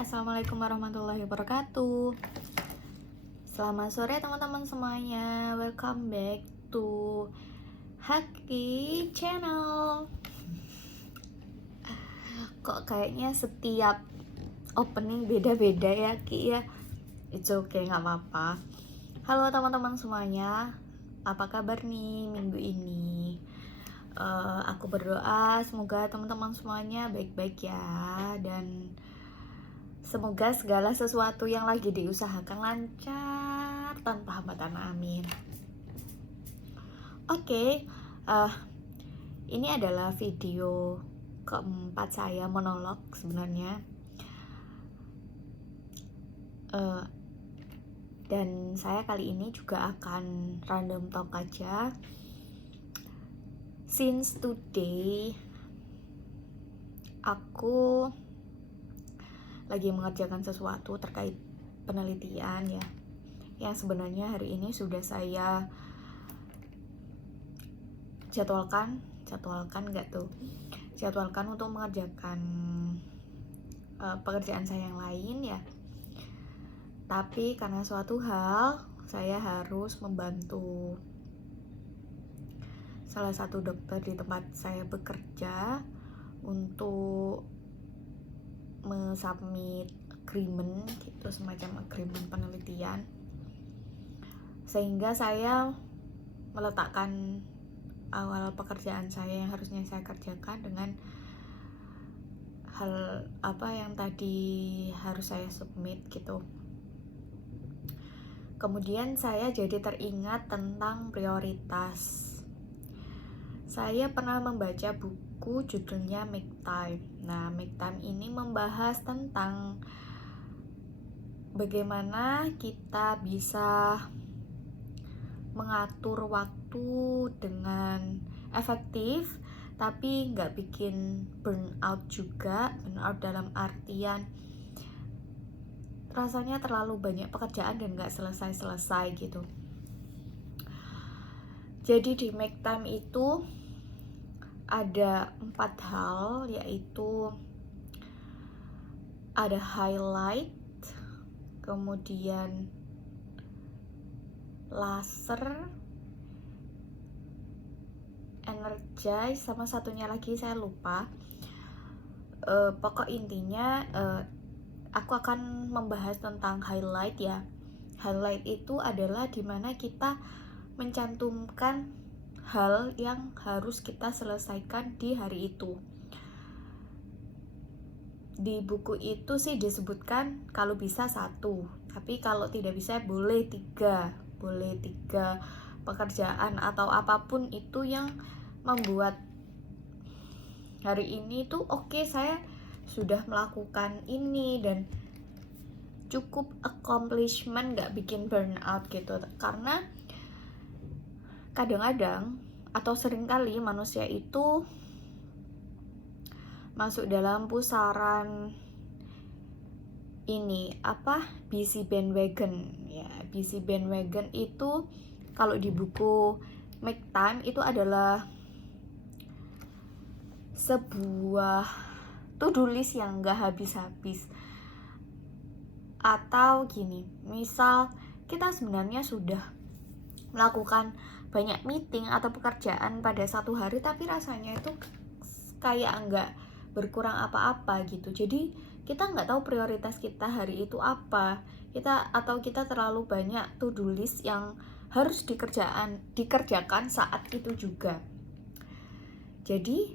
Assalamualaikum warahmatullahi wabarakatuh. Selamat sore teman-teman semuanya. Welcome back to Haki Channel. Kok kayaknya setiap opening beda-beda ya Ki ya. It's okay, gak apa-apa. Halo teman-teman semuanya, apa kabar nih minggu ini? Aku berdoa semoga teman-teman semuanya baik-baik ya, dan semoga segala sesuatu yang lagi diusahakan lancar tanpa hambatan, amin. Oke, ini adalah video keempat saya monolog sebenarnya. Dan saya kali ini juga akan random talk aja. Since today aku lagi mengerjakan sesuatu terkait penelitian ya, yang sebenarnya hari ini sudah saya jadwalkan untuk mengerjakan pekerjaan saya yang lain ya. Tapi karena suatu hal saya harus membantu salah satu dokter di tempat saya bekerja untuk submit agreement gitu, semacam agreement penelitian, sehingga saya meletakkan awal pekerjaan saya yang harusnya saya kerjakan dengan hal apa yang tadi harus saya submit gitu. Kemudian saya jadi teringat tentang prioritas. Saya pernah membaca buku judulnya Make Time. Nah, Make Time ini membahas tentang bagaimana kita bisa mengatur waktu dengan efektif, tapi nggak bikin burnout juga. Burnout dalam artian rasanya terlalu banyak pekerjaan dan nggak selesai-selesai gitu. Jadi di Make Time itu ada 4 hal, yaitu ada highlight, kemudian laser, energize, sama satunya lagi saya lupa. Pokok intinya aku akan membahas tentang highlight ya. Highlight itu adalah dimana kita mencantumkan hal yang harus kita selesaikan di hari itu. Di buku itu sih disebutkan kalau bisa 1, tapi kalau tidak bisa boleh 3 pekerjaan atau apapun itu yang membuat hari ini tuh oke, saya sudah melakukan ini dan cukup accomplishment, gak bikin burnout gitu. Karena kadang-kadang atau seringkali manusia itu masuk dalam pusaran ini busy bandwagon ya. Busy bandwagon itu kalau di buku Make Time itu adalah sebuah to-do list yang gak habis-habis. Atau gini, misal kita sebenarnya sudah melakukan banyak meeting atau pekerjaan pada satu hari, tapi rasanya itu kayak nggak berkurang apa-apa gitu. Jadi kita nggak tahu prioritas kita hari itu apa. Kita terlalu banyak to-do list yang harus dikerjakan saat itu juga. Jadi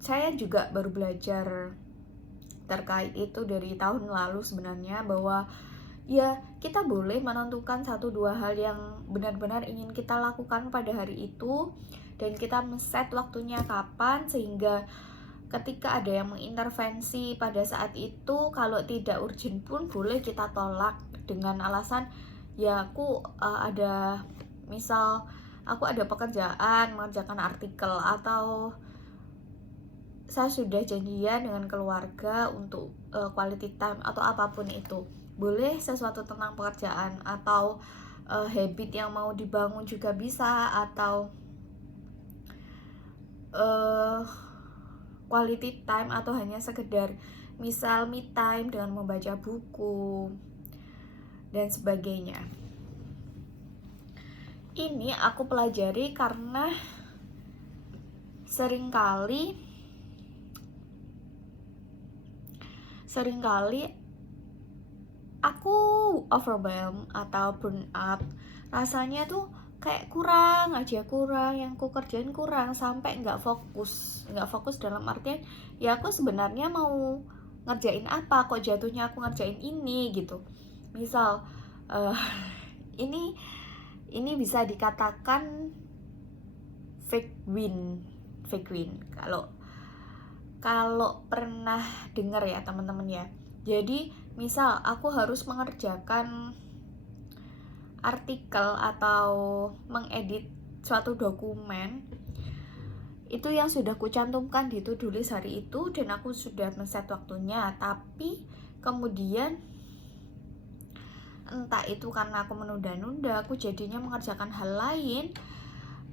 saya juga baru belajar terkait itu dari tahun lalu sebenarnya, bahwa ya kita boleh menentukan 1-2 hal yang benar-benar ingin kita lakukan pada hari itu, dan kita men-set waktunya kapan, sehingga ketika ada yang mengintervensi pada saat itu, kalau tidak urgent pun boleh kita tolak dengan alasan ya aku ada pekerjaan mengerjakan artikel, atau saya sudah janjian dengan keluarga untuk quality time atau apapun itu. Boleh sesuatu tentang pekerjaan atau habit yang mau dibangun juga bisa, atau quality time atau hanya sekedar misal me time dengan membaca buku dan sebagainya. Ini aku pelajari karena seringkali aku overwhelmed atau burn out. Rasanya tuh kayak kurang yang ku kerjain kurang, sampai nggak fokus dalam artian ya aku sebenarnya mau ngerjain apa, kok jatuhnya aku ngerjain ini gitu. Misal ini bisa dikatakan fake win. Kalau pernah dengar ya teman-teman ya. Jadi misal aku harus mengerjakan artikel atau mengedit suatu dokumen, itu yang sudah kucantumkan di to-do list hari itu dan aku sudah men-set waktunya, tapi kemudian entah itu karena aku menunda-nunda, aku jadinya mengerjakan hal lain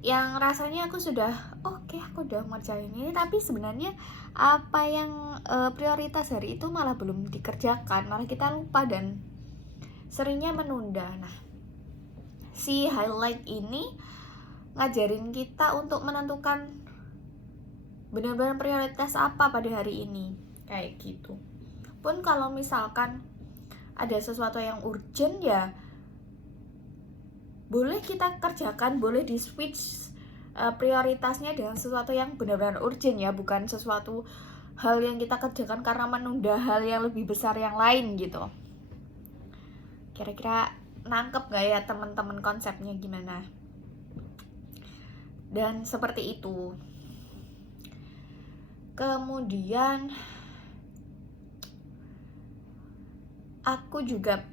yang rasanya aku sudah oke, aku udah mengerjain ini, tapi sebenarnya apa yang prioritas hari itu malah belum dikerjakan, malah kita lupa dan seringnya menunda. Nah, si highlight ini ngajarin kita untuk menentukan benar-benar prioritas apa pada hari ini, kayak gitu. Pun kalau misalkan ada sesuatu yang urgent ya boleh kita kerjakan, boleh di switch prioritasnya dengan sesuatu yang benar-benar urgent ya, bukan sesuatu hal yang kita kerjakan karena menunda hal yang lebih besar yang lain gitu. Kira-kira nangkep gak ya teman-teman konsepnya gimana? Dan seperti itu. Kemudian aku juga,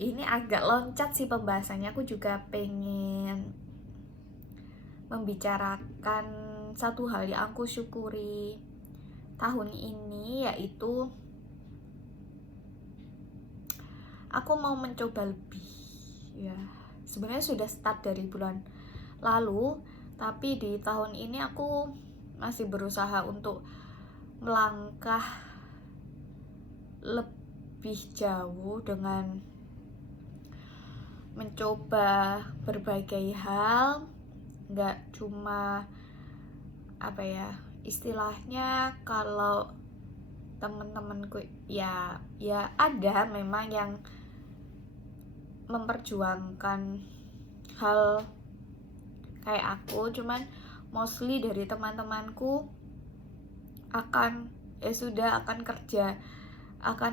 ini agak loncat sih pembahasannya, aku juga pengen membicarakan satu hal yang aku syukuri tahun ini, yaitu aku mau mencoba lebih ya. Sebenarnya sudah start dari bulan lalu, tapi di tahun ini aku masih berusaha untuk melangkah lebih jauh dengan mencoba berbagai hal, nggak cuma apa ya istilahnya, kalau temen-temenku ya ada memang yang memperjuangkan hal kayak aku, cuman mostly dari teman-temanku akan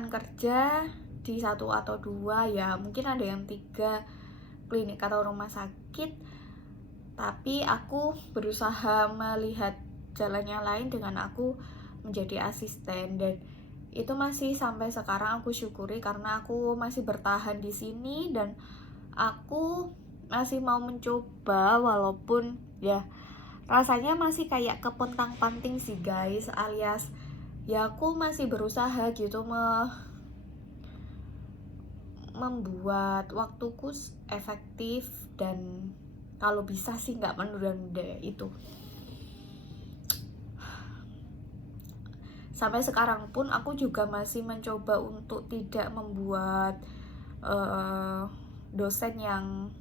kerja di 1 atau 2 ya, mungkin ada yang 3 klinik atau rumah sakit, tapi aku berusaha melihat jalan yang lain dengan aku menjadi asisten, dan itu masih sampai sekarang aku syukuri karena aku masih bertahan di sini dan aku masih mau mencoba, walaupun ya rasanya masih kayak kepontang-panting sih guys, alias ya aku masih berusaha gitu membuat waktuku efektif dan kalau bisa sih nggak menunda-nunda itu. Sampai sekarang pun aku juga masih mencoba untuk tidak membuat dosen yang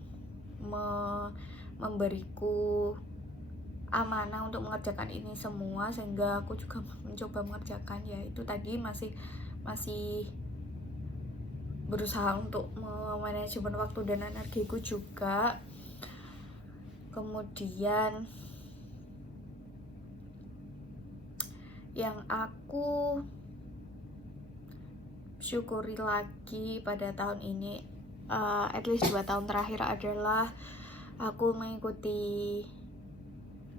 memberiku amanah untuk mengerjakan ini semua, sehingga aku juga mencoba mengerjakan, ya itu tadi masih berusaha untuk memanajemen waktu dan energiku juga. Kemudian yang aku syukuri lagi pada tahun ini, at least 2 tahun terakhir, adalah aku mengikuti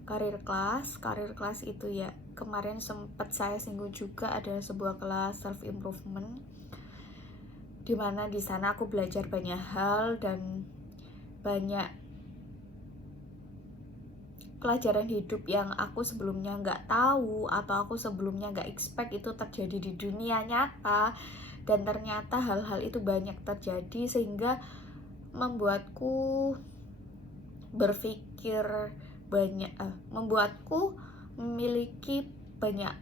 karir kelas itu ya. Kemarin sempat saya singgung juga, ada sebuah kelas self improvement, dimana di sana aku belajar banyak hal dan banyak pelajaran hidup yang aku sebelumnya nggak tahu atau aku sebelumnya nggak expect itu terjadi di dunia nyata, dan ternyata hal-hal itu banyak terjadi sehingga membuatku berpikir banyak, membuatku memiliki banyak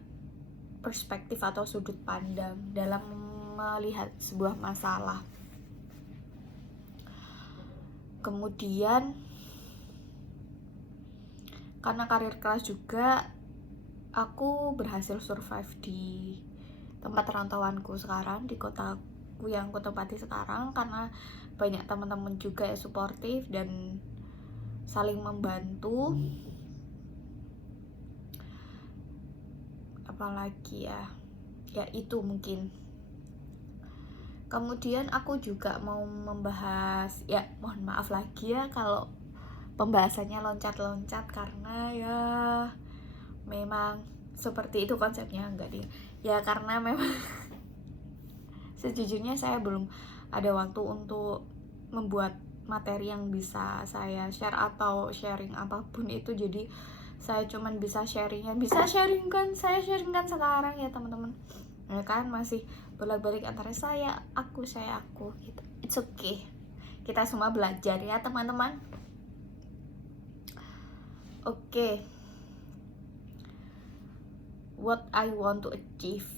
perspektif atau sudut pandang dalam melihat sebuah masalah. Kemudian karena karir keras juga, aku berhasil survive di tempat rantauanku sekarang, di kotaku yang aku tempati sekarang, karena banyak teman-teman juga yang suportif dan saling membantu. Apalagi ya itu mungkin. Kemudian aku juga mau membahas, ya mohon maaf lagi ya kalau pembahasannya loncat-loncat, karena ya memang seperti itu konsepnya. Enggak deh ya, karena memang sejujurnya saya belum ada waktu untuk membuat materi yang bisa saya share atau sharing apapun itu. Jadi saya cuman bisa sharingkan sekarang ya teman-teman, ya kan, masih bolak-balik antara saya aku gitu. It's okay, kita semua belajar ya teman-teman. Oke. What I want to achieve.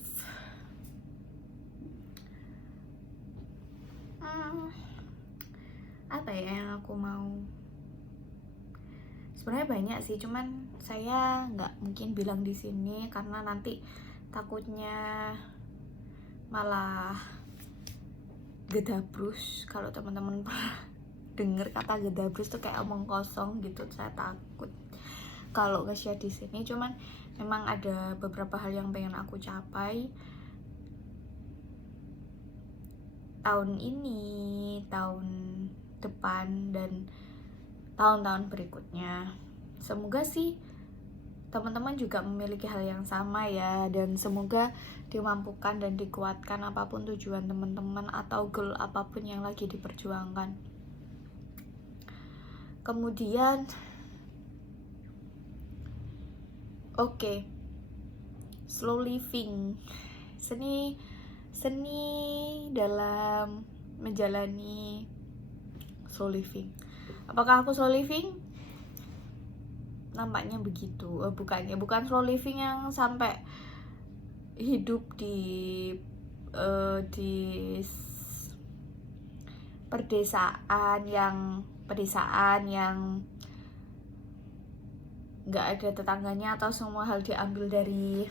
Apa ya yang aku mau? Sebenarnya banyak sih, cuman saya nggak mungkin bilang di sini karena nanti takutnya malah gedabrus. Kalau teman-teman pernah denger kata gedabrus tuh kayak omong kosong gitu, saya takut kalau nge-share di sini. Cuman memang ada beberapa hal yang pengen aku capai tahun ini, tahun depan, dan tahun-tahun berikutnya. Semoga sih teman-teman juga memiliki hal yang sama ya, dan semoga dimampukan dan dikuatkan apapun tujuan teman-teman atau goal apapun yang lagi diperjuangkan. Kemudian slow living, seni dalam menjalani slow living. Apakah aku slow living? Nampaknya begitu. Bukan slow living yang sampai hidup di pedesaan yang nggak ada tetangganya atau semua hal diambil dari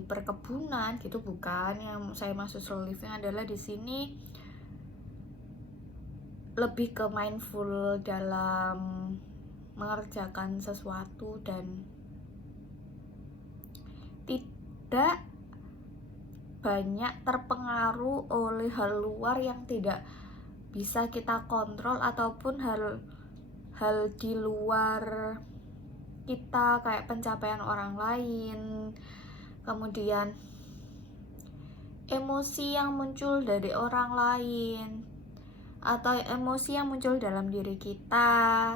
perkebunan gitu, bukan. Yang saya maksud slow living adalah di sini lebih ke mindful dalam mengerjakan sesuatu dan tidak banyak terpengaruh oleh hal luar yang tidak bisa kita kontrol, ataupun hal di luar kita kayak pencapaian orang lain. Kemudian emosi yang muncul dari orang lain atau emosi yang muncul dalam diri kita,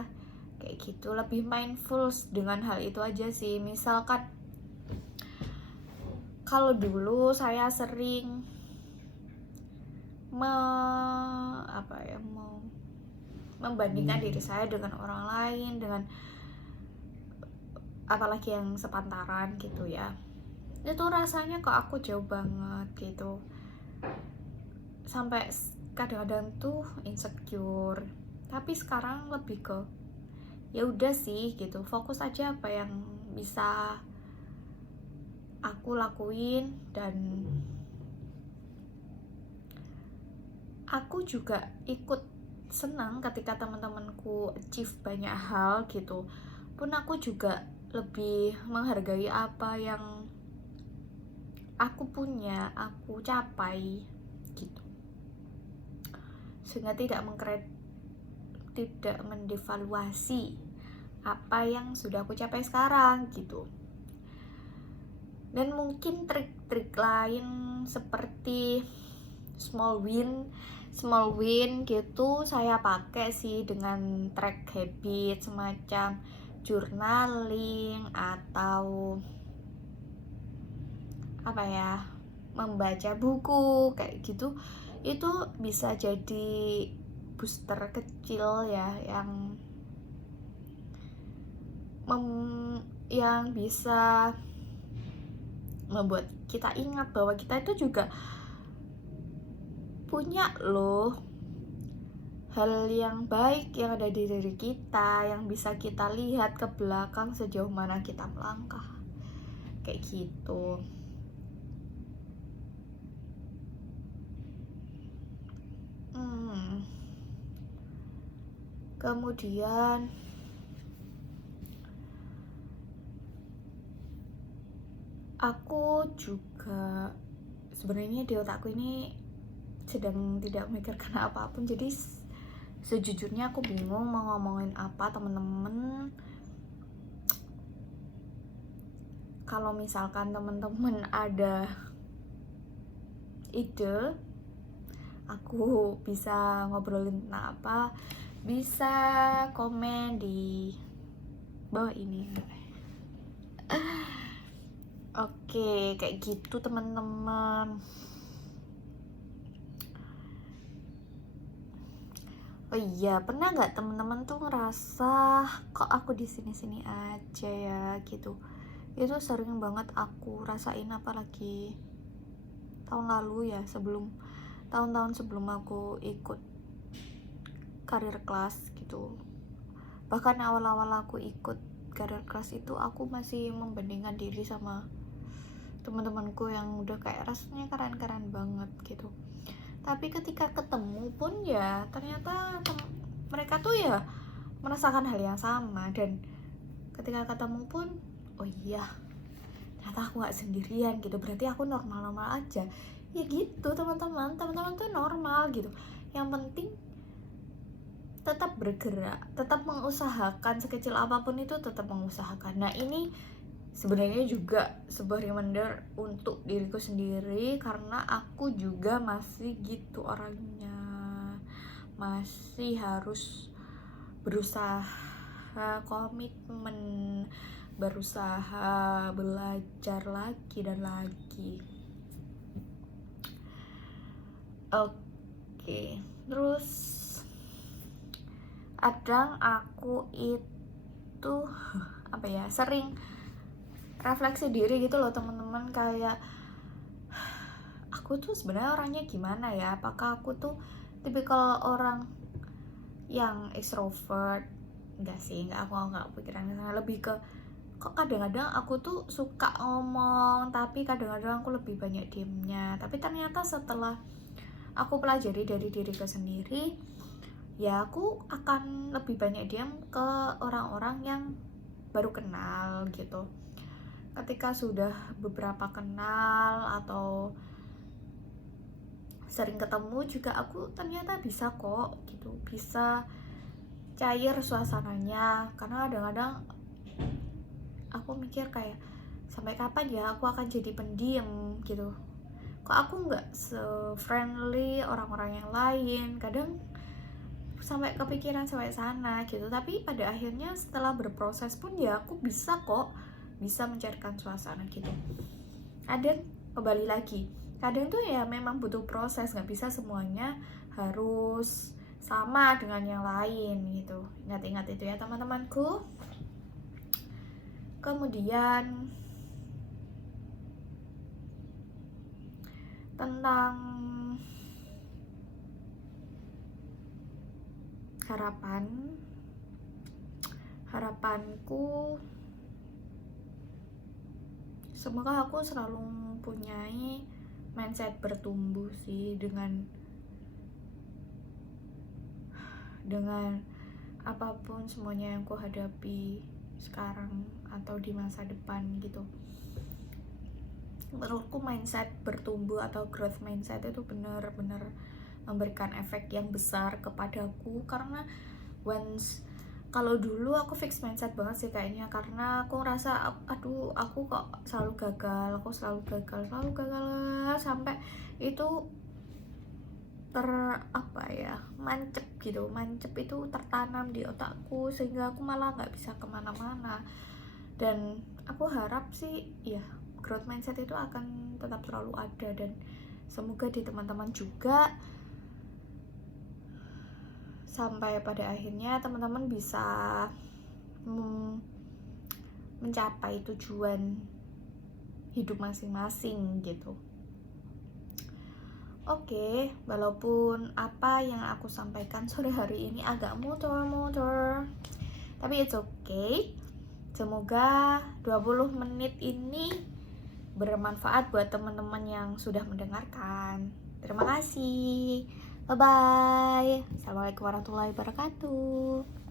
kayak gitu. Lebih mindful dengan hal itu aja sih. Misalkan kalau dulu saya sering membandingkan diri saya dengan orang lain, dengan apalagi yang sepantaran gitu ya, itu rasanya kok aku jauh banget gitu, sampai kadang-kadang tuh insecure. Tapi sekarang lebih ke ya udah sih gitu, fokus aja apa yang bisa aku lakuin. Dan aku juga ikut senang ketika teman-temanku achieve banyak hal gitu, pun aku juga lebih menghargai apa yang aku punya, aku capai gitu, sehingga tidak mendevaluasi apa yang sudah aku capai sekarang gitu. Dan mungkin trik-trik lain seperti small win gitu saya pakai sih, dengan track habit semacam journaling atau membaca buku kayak gitu. Itu bisa jadi booster kecil ya, yang bisa membuat kita ingat bahwa kita itu juga punya loh hal yang baik yang ada di diri kita, yang bisa kita lihat ke belakang sejauh mana kita melangkah, kayak gitu. Kemudian aku juga sebenarnya di otakku ini sedang tidak memikirkan apapun, jadi sejujurnya aku bingung mau ngomongin apa. Temen-temen, kalau misalkan temen-temen ada ide aku bisa ngobrolin tentang apa, bisa komen di bawah ini. Oke, kayak gitu teman-teman. Oh iya, pernah nggak teman-teman tuh ngerasa kok aku di sini-sini aja ya gitu? Itu sering banget aku rasain, apalagi tahun lalu ya, tahun-tahun sebelum aku ikut karir kelas gitu. Bahkan awal-awal aku ikut karir kelas itu aku masih membandingkan diri sama teman-temanku yang udah kayak rasanya keren-keren banget gitu. Tapi ketika ketemu pun ya ternyata mereka tuh ya merasakan hal yang sama, dan ketika ketemu pun oh iya ternyata aku gak sendirian gitu, berarti aku normal-normal aja ya gitu. Teman-teman tuh normal gitu, yang penting tetap bergerak, tetap mengusahakan, sekecil apapun itu tetap mengusahakan. Nah ini sebenarnya juga sebuah reminder untuk diriku sendiri, karena aku juga masih gitu orangnya, masih harus berusaha, komitmen, berusaha belajar lagi dan lagi. Oke, terus kadang aku itu apa ya, sering refleksi diri gitu loh teman-teman, kayak aku tuh sebenarnya orangnya gimana ya, apakah aku tuh tipikal orang yang extrovert? Enggak sih, aku nggak pikiran kesana, lebih ke kok kadang-kadang aku tuh suka ngomong tapi kadang-kadang aku lebih banyak diemnya. Tapi ternyata setelah aku pelajari dari diriku sendiri, ya aku akan lebih banyak diam ke orang-orang yang baru kenal gitu. Ketika sudah beberapa kenal atau sering ketemu juga, aku ternyata bisa kok gitu, bisa cair suasananya. Karena kadang-kadang aku mikir kayak sampai kapan ya aku akan jadi pendiam gitu, kok aku nggak se-friendly orang-orang yang lain. Kadang sampai kepikiran sampai sana gitu, tapi pada akhirnya setelah berproses pun ya aku bisa kok, bisa mencairkan suasana gitu. Kadang kembali lagi, kadang tuh ya memang butuh proses, nggak bisa semuanya harus sama dengan yang lain gitu. Ingat-ingat itu ya teman-temanku. Kemudian tentang harapanku, semoga aku selalu mempunyai mindset bertumbuh sih, dengan apapun semuanya yang ku hadapi sekarang atau di masa depan gitu. Menurutku mindset bertumbuh atau growth mindset itu benar-benar memberikan efek yang besar kepadaku. Karena kalau dulu aku fix mindset banget sih kayaknya, karena aku ngerasa aduh aku kok selalu gagal sampai itu mancep itu tertanam di otakku, sehingga aku malah nggak bisa kemana-mana. Dan aku harap sih ya growth mindset itu akan tetap selalu ada, dan semoga di teman-teman juga sampai pada akhirnya teman-teman bisa mencapai tujuan hidup masing-masing gitu. Oke, walaupun apa yang aku sampaikan sore hari ini agak muter-muter, tapi it's okay. Semoga 20 menit ini bermanfaat buat teman-teman yang sudah mendengarkan. Terima kasih. Bye-bye. Assalamualaikum warahmatullahi wabarakatuh.